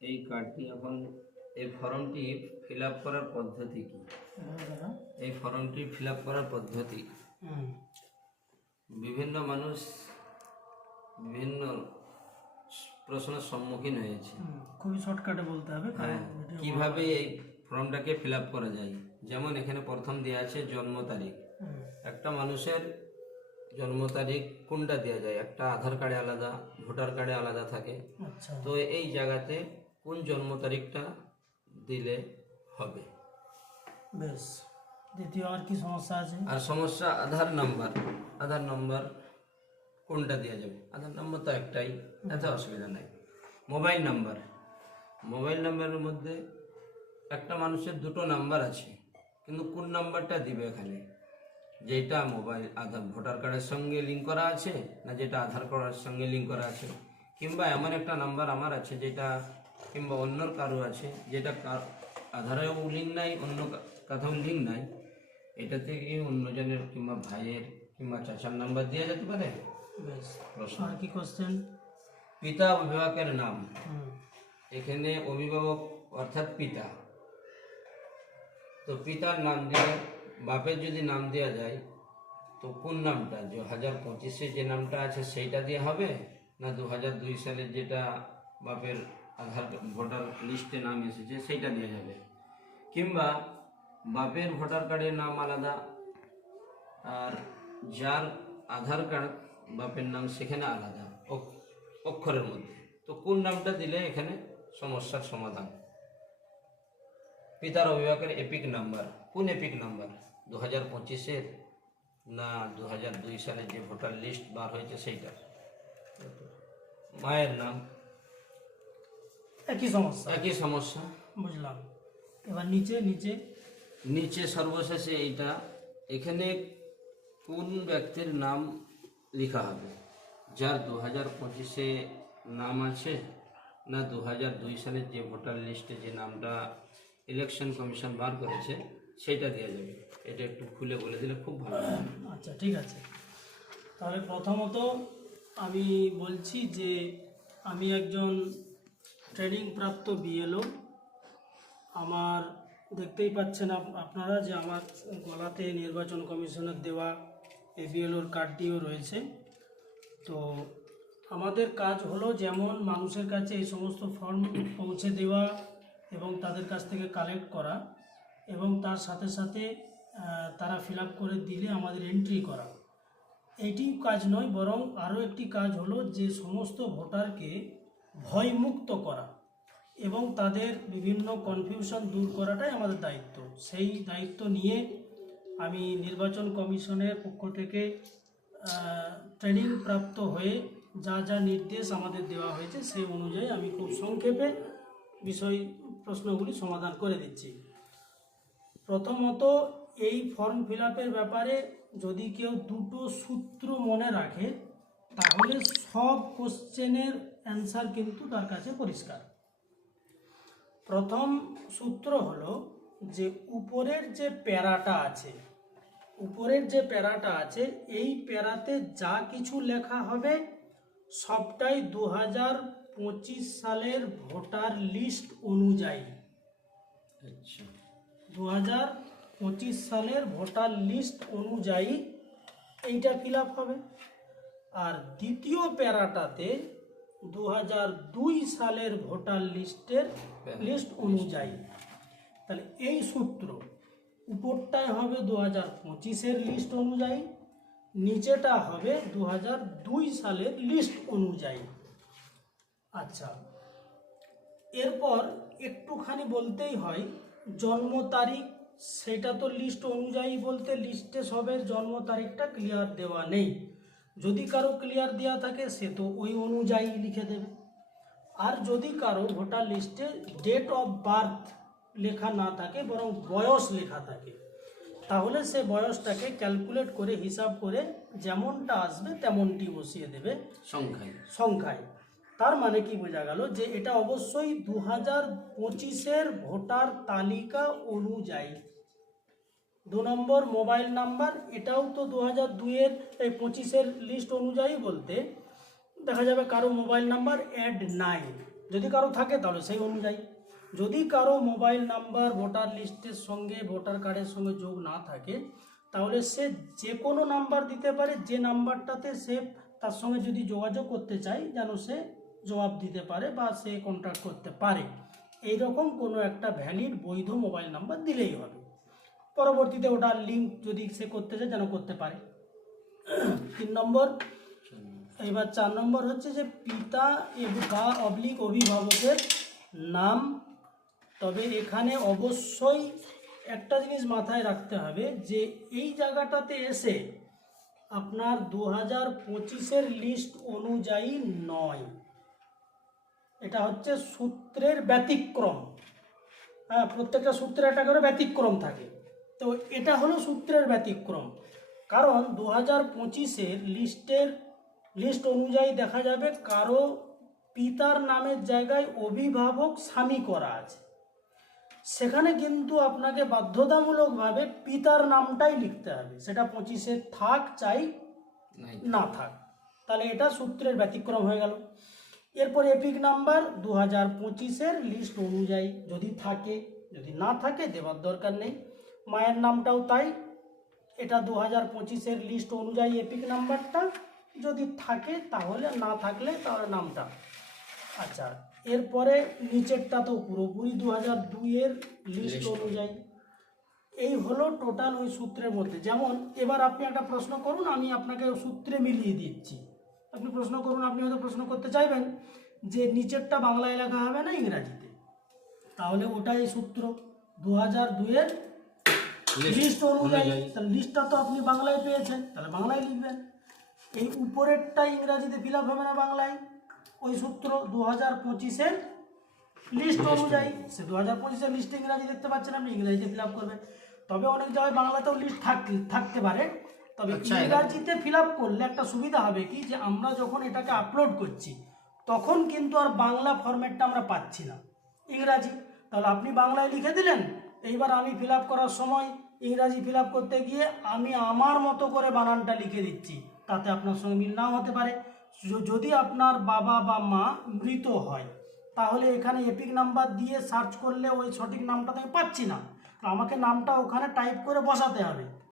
এই কার্ডটি এখন এই ফর্মটি ফিল আপ করার পদ্ধতি কি? এই ফর্মটি ফিল আপ করার পদ্ধতি, বিভিন্ন মানুষ বিভিন্ন প্রশ্নের সম্মুখীন হয়েছে। খুবই শর্টকাটে বলতে হবে কিভাবে এই ফর্মটাকে ফিল আপ করা যায়। যেমন এখানে প্রথম দেওয়া আছে জন্ম তারিখ। একটা মানুষের জন্ম তারিখ কোনটা দেওয়া যায়? একটা আধার কার্ডে আলাদা, ভোটার কার্ডে আলাদা থাকে। তো এই জায়গাতে কোন জন্ম তারিখটা দিলে হবে? বেশ। দ্বিতীয় আর কি সমস্যা আছে? আর সমস্যা আধার নাম্বার। আধার নাম্বার কোনটা দেওয়া যাবে? আধার নাম্বার তো একটাই, এত অসুবিধা নাই। মোবাইল নাম্বার, মোবাইল নাম্বারের মধ্যে একটা মানুষের দুটো নাম্বার আছে, কিন্তু কোন নাম্বারটা দিবে এখানে? যেটা মোবাইল আধার ভোটার কার্ডের সঙ্গে লিঙ্ক করা আছে, না যেটা আধার কার্ডের সঙ্গে লিঙ্ক করা আছে? কিংবা এমন একটা নাম্বার আমার আছে যেটা, কিংবা অন্যর কারো আছে যেটা আধারেও লিঙ্ক নাই, অন্য কোথাও লিঙ্ক নাই, এটাতে কি অন্যজনের কিংবা ভাইয়ের কিংবা চাচার নাম্বার দেওয়া যেতে পারে? আর কি কোশ্চেন? পিতা অভিভাবকের নাম। এখানে অভিভাবক অর্থাৎ পিতা, তো পিতার নাম দিয়ে বাপের যদি নাম দেওয়া যায়, তো কোন নামটা? 2025-এ যে নামটা আছে সেইটা দিয়ে হবে, না 2002 সালের যেটা বাপের আধার ভোটার লিস্টে নাম এসেছে সেইটা দেওয়া যাবে? কিংবা বাপের ভোটার কার্ডের নাম আলাদা, আর যার আধার কার্ড বাপের নাম সেখানে আলাদা অক্ষরের মধ্যে, তো কোন নামটা দিলে এখানে সমস্যার সমাধান? পিতার অভিভাবকের এপিক নাম্বার, কোন এপিক নাম্বার? 2025-এর না 2002 সালের যে ভোটার লিস্ট বার হয়েছে সেইটা? মায়ের নাম, একই সমস্যা। একই সমস্যা, বুঝলাম। এবার নিচে নিচে নিচে সর্বশেষে এইটা, এখানে কোন ব্যক্তির নাম লেখা হবে? যার 2025-এ নাম আছে, না 2002 সালের যে ভোটার লিস্টে যে নামটা ইলেকশন কমিশন বার করেছে সেইটা দেওয়া যাবে? এটা একটু খুলে বলে দিলে খুব ভালো হয়। আচ্ছা, ঠিক আছে। তাহলে প্রথমত আমি বলছি যে আমি একজন ট্রেনিং প্রাপ্ত বিএলও। আমার দেখতেই পাচ্ছেন আপনারা যে আমার গলাতে নির্বাচন কমিশনের দেওয়া এই বিএলওর কার্ডটিও রয়েছে। তো আমাদের কাজ হলো যেমন মানুষের কাছে এই সমস্ত ফর্ম পৌঁছে দেওয়া এবং তাদের কাছ থেকে কালেক্ট করা, এবং তার সাথে সাথে তারা ফিল আপ করে দিলে আমাদের এন্ট্রি করা। এইটি কাজ নয়, বরং আরও একটি কাজ হলো যে সমস্ত ভোটারকে ভয়মুক্ত করা এবং তাদের বিভিন্ন কনফিউশন দূর করাটাই আমাদের দায়িত্ব। সেই দায়িত্ব নিয়ে আমি নির্বাচন কমিশনের পক্ষ থেকে ট্রেনিং প্রাপ্ত হয়ে যা যা নির্দেশ আমাদের দেওয়া হয়েছে সেই অনুযায়ী আমি খুব সংক্ষেপে প্রশ্নগুলি সমাধান করে দিচ্ছি। প্রথমত, এই ফর্ম ফিল আপের ব্যাপারে যদি কেউ দুটো সূত্র মনে রাখে তাহলে সব কোশ্চেনের অ্যান্সার কিন্তু তার কাছে পরিষ্কার। প্রথম সূত্র হলো যে উপরের যে প্যারাটা আছে, এই প্যারাতে যা কিছু লেখা হবে সবটাই 2025 সালের ভোটার লিস্ট অনুযায়ী। 2025 সালের ভোটার লিস্ট অনুযায়ী এইটা ফিল আপ হবে। আর দ্বিতীয় প্যারাটাতে 2002 সালের ভোটার লিস্ট অনুযায়ী। তাহলে এই সূত্র, উপরটায় হবে 2025-এর লিস্ট অনুযায়ী, নিচেটা হবে 2002 সালের লিস্ট অনুযায়ী। আচ্ছা, এরপর একটুখানি বলতেই হয় জন্ম তারিখ, সেটা তো লিস্ট অনুযায়ী বলতে লিস্টে সবের জন্ম তারিখটা ক্লিয়ার দেওয়া নেই। যদি কারো ক্লিয়ার দেওয়া থাকে সে তো ওই অনুযায়ী লিখে দেবে। আর যদি কারো ভোটার লিস্টে ডেট অফ বার্থ লেখা না থাকে বরং বয়স লেখা থাকে, তাহলে সে বয়সটাকে ক্যালকুলেট করে হিসাব করে যেমনটা আসবে তেমনটি বসিয়ে দেবে সংখ্যায়। তার মানে কি বোঝা গেল যে এটা অবশ্যই 2025-এর ভোটার তালিকা অনুযায়ী। 2 নম্বর মোবাইল নাম্বার, এটাও তো 2002-এর 25-এর লিস্ট অনুযায়ী বলতে দেখা যাবে কারো মোবাইল নাম্বার অ্যাড নাই, যদি কারো থাকে তাহলে সেই অনুযায়ী। যদি কারো মোবাইল নাম্বার ভোটার লিস্টের সঙ্গে ভোটার কার্ডের সঙ্গে যোগ না থাকে তাহলে সে যে কোনো নাম্বার দিতে পারে, যে নাম্বারটাতে সে তার সঙ্গে যদি যোগাযোগ করতে চায় যেন সে জবাব দিতে পারে বা সে কন্ট্যাক্ট করতে পারে, এইরকম কোনো একটা ভ্যালিড বৈধ মোবাইল নাম্বার দিলেই হবে। পরবর্তীতে ওটার লিঙ্ক যদি সে করতে চায় যেন করতে পারে। 3 নম্বর। এবার 4 নম্বর হচ্ছে যে পিতা বা অভিভাবকের নাম। তবে এখানে অবশ্যই একটা জিনিস মাথায় রাখতে হবে যে এই জায়গাটাতে এসে আপনার 2025-এর লিস্ট অনুযায়ী নয়, এটা হচ্ছে সূত্রের ব্যতিক্রম। হ্যাঁ, প্রত্যেকটা সূত্রে একটা করে ব্যতিক্রম থাকে, তো এটা হলো সূত্রের ব্যতিক্রম। কারণ 2025-এর লিস্ট অনুযায়ী দেখা যাবে কারো পিতার নামের জায়গায় অভিভাবক স্বামী করা আছে, সেখানে কিন্তু আপনাকে বাধ্যতামূলকভাবে পিতার নামটাই লিখতে হবে, সেটা 25-এ থাক চাই না থাক। তাহলে এটা সূত্রের ব্যতিক্রম হয়ে গেল। এরপর এপিক নাম্বার 2025-এর লিস্ট অনুযায়ী যদি থাকে, যদি না থাকে দেওয়ার দরকার নেই। মায়ের নামটাও তাই, এটা 2025-এর লিস্ট অনুযায়ী এপিক নাম্বারটা, যদি থাকে তাহলে, না থাকলে তাহলে নামটা। আচ্ছা, এরপরে নিচেরটা তো পুরোপুরি 2002-এর লিস্ট অনুযায়ী। এই হলো টোটাল ওই সূত্রের মধ্যে। যেমন এবার আপনি একটা প্রশ্ন করুন, আমি আপনাকে সূত্রে মিলিয়ে দিচ্ছি। আপনি প্রশ্ন করুন, আপনি হয়তো প্রশ্ন করতে চাইবেন যে নিচেরটা বাংলায় লেখা হবে না ইংরাজিতে, তাহলে ওটাই সূত্র 2002-এর লিস্ট অনুযায়ী। তাহলে লিস্টটা তো আপনি বাংলায় পেয়েছেন, তাহলে বাংলায় লিখবেন। এই উপরেরটা ইংরাজিতে ফিল আপ হবে না বাংলায়, ওই সূত্র 2025-এর লিস্ট অনুযায়ী। সে 2025-এর লিস্টে ইংরাজি দেখতে পাচ্ছেন, আপনি ইংরাজিতে ফিল আপ করবেন। তবে অনেক জায়গায় বাংলাতেও লিস্ট থাকতে পারে, তবে ইংরাজিতে ফিল আপ করলে একটা সুবিধা হবে কি, যে আমরা যখন এটাকে আপলোড করছি তখন কিন্তু আর বাংলা ফরম্যাটটা আমরা পাচ্ছি না, ইংরাজি। তাহলে আপনি বাংলায় লিখে দিলেন, এইবার আমি ফিল আপ করার সময় ইংরাজি ফিল আপ করতে গিয়ে আমি আমার মতো করে বানানটা লিখে দিচ্ছি, তাতে আপনার সঙ্গে মিল নাও হতে পারে। যদি আপনার বাবা বা মা মৃত হয় তাহলে এখানে এপিক নাম্বার দিয়ে সার্চ করলে ওই সঠিক নামটা আমি পাচ্ছি না, তো আমাকে নামটা ওখানে টাইপ করে বসাতে হবে।